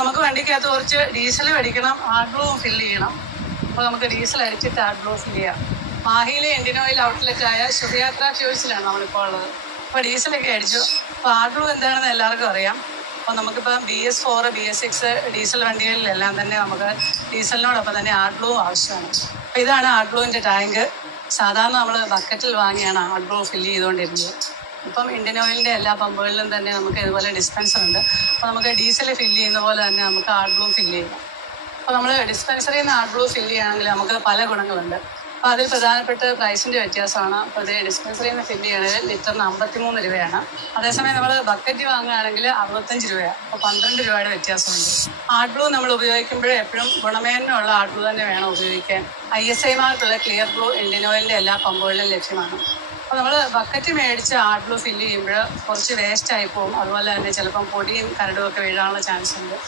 നമുക്ക് വണ്ടിക്കകത്ത് കുറച്ച് ഡീസൽ മേടിക്കണം, ആഡ് ബ്ലൂ ഫില്ല് ചെയ്യണം. അപ്പോൾ നമുക്ക് ഡീസൽ അടിച്ചിട്ട് ആഡ് ബ്ലൂ ഫില്ല് ചെയ്യാം. മാഹിയിലെ ഇന്ത്യൻ ഓയിൽ ഔട്ട്ലെറ്റായ ശുഭയാത്ര ഫ്യൂൽസിലാണ് നമ്മളിപ്പോൾ ഉള്ളത്. അപ്പോൾ ഡീസലൊക്കെ അടിച്ചു. അപ്പോൾ ആഡ് ബ്ലൂ എന്താണെന്ന് എല്ലാവർക്കും അറിയാം. അപ്പോൾ നമുക്കിപ്പം BS4, BS6 ഡീസൽ വണ്ടികളിലെല്ലാം തന്നെ നമുക്ക് ഡീസലിനോടൊപ്പം തന്നെ ആഡ് ബ്ലൂ ആവശ്യമാണ്. അപ്പോൾ ഇതാണ് ആഡ് ബ്ലൂവിൻ്റെ ടാങ്ക്. സാധാരണ നമ്മൾ ബക്കറ്റിൽ വാങ്ങിയാണ് ആഡ് ബ്ലൂ ഫില്ല് ചെയ്തുകൊണ്ടിരുന്നത്. ഇപ്പം ഇന്ത്യൻ ഓയിലിൻ്റെ എല്ലാ പമ്പുകളിലും തന്നെ നമുക്ക് ഇതുപോലെ ഡിസ്പെൻസർ ഉണ്ട്. അപ്പോൾ നമുക്ക് ഡീസൽ ഫില്ല് ചെയ്യുന്ന പോലെ തന്നെ നമുക്ക് ആഡ് ബ്ലൂ ഫില്ല് ചെയ്യാം. അപ്പോൾ നമ്മൾ ഡിസ്പെൻസറിൽ നിന്ന് ആഡ് ബ്ലൂ ഫില്ല് ചെയ്യുകയാണെങ്കിൽ നമുക്ക് പല ഗുണങ്ങളുണ്ട്. അപ്പോൾ അതിൽ പ്രധാനപ്പെട്ട പ്രൈസിൻ്റെ വ്യത്യാസമാണ്. അപ്പോൾ ഇത് ഡിസ്പെൻസറിൽ നിന്ന് ഫില്ല് ചെയ്യണമെങ്കിൽ ലിറ്ററിന് 53 രൂപയാണ്. അതേസമയം നമ്മൾ ബക്കറ്റ് വാങ്ങുകയാണെങ്കിൽ 65 രൂപയാണ്. അപ്പോൾ 12 രൂപയുടെ വ്യത്യാസമുണ്ട്. ആഡ് ബ്ലൂ നമ്മൾ ഉപയോഗിക്കുമ്പോൾ എപ്പോഴും ഗുണമേന്മയുള്ള ആഡ് ബ്ലൂ തന്നെ വേണം ഉപയോഗിക്കാൻ. ISI മാർക്കുള്ള ക്ലിയർ ബ്ലൂ ഇന്ത്യൻ ഓയിലിൻ്റെ എല്ലാ പമ്പുകളിലും ലഭ്യമാണ്. അപ്പോൾ നമ്മൾ ബക്കറ്റ് മേടിച്ച് ആഡ് ബ്ലൂ ഫില്ല് ചെയ്യുമ്പോൾ കുറച്ച് വേസ്റ്റ് ആയി പോകും. അതുപോലെ തന്നെ ചിലപ്പം പൊടിയും കരടും ഒക്കെ വീഴാനുള്ള ചാൻസ് ഉണ്ട്.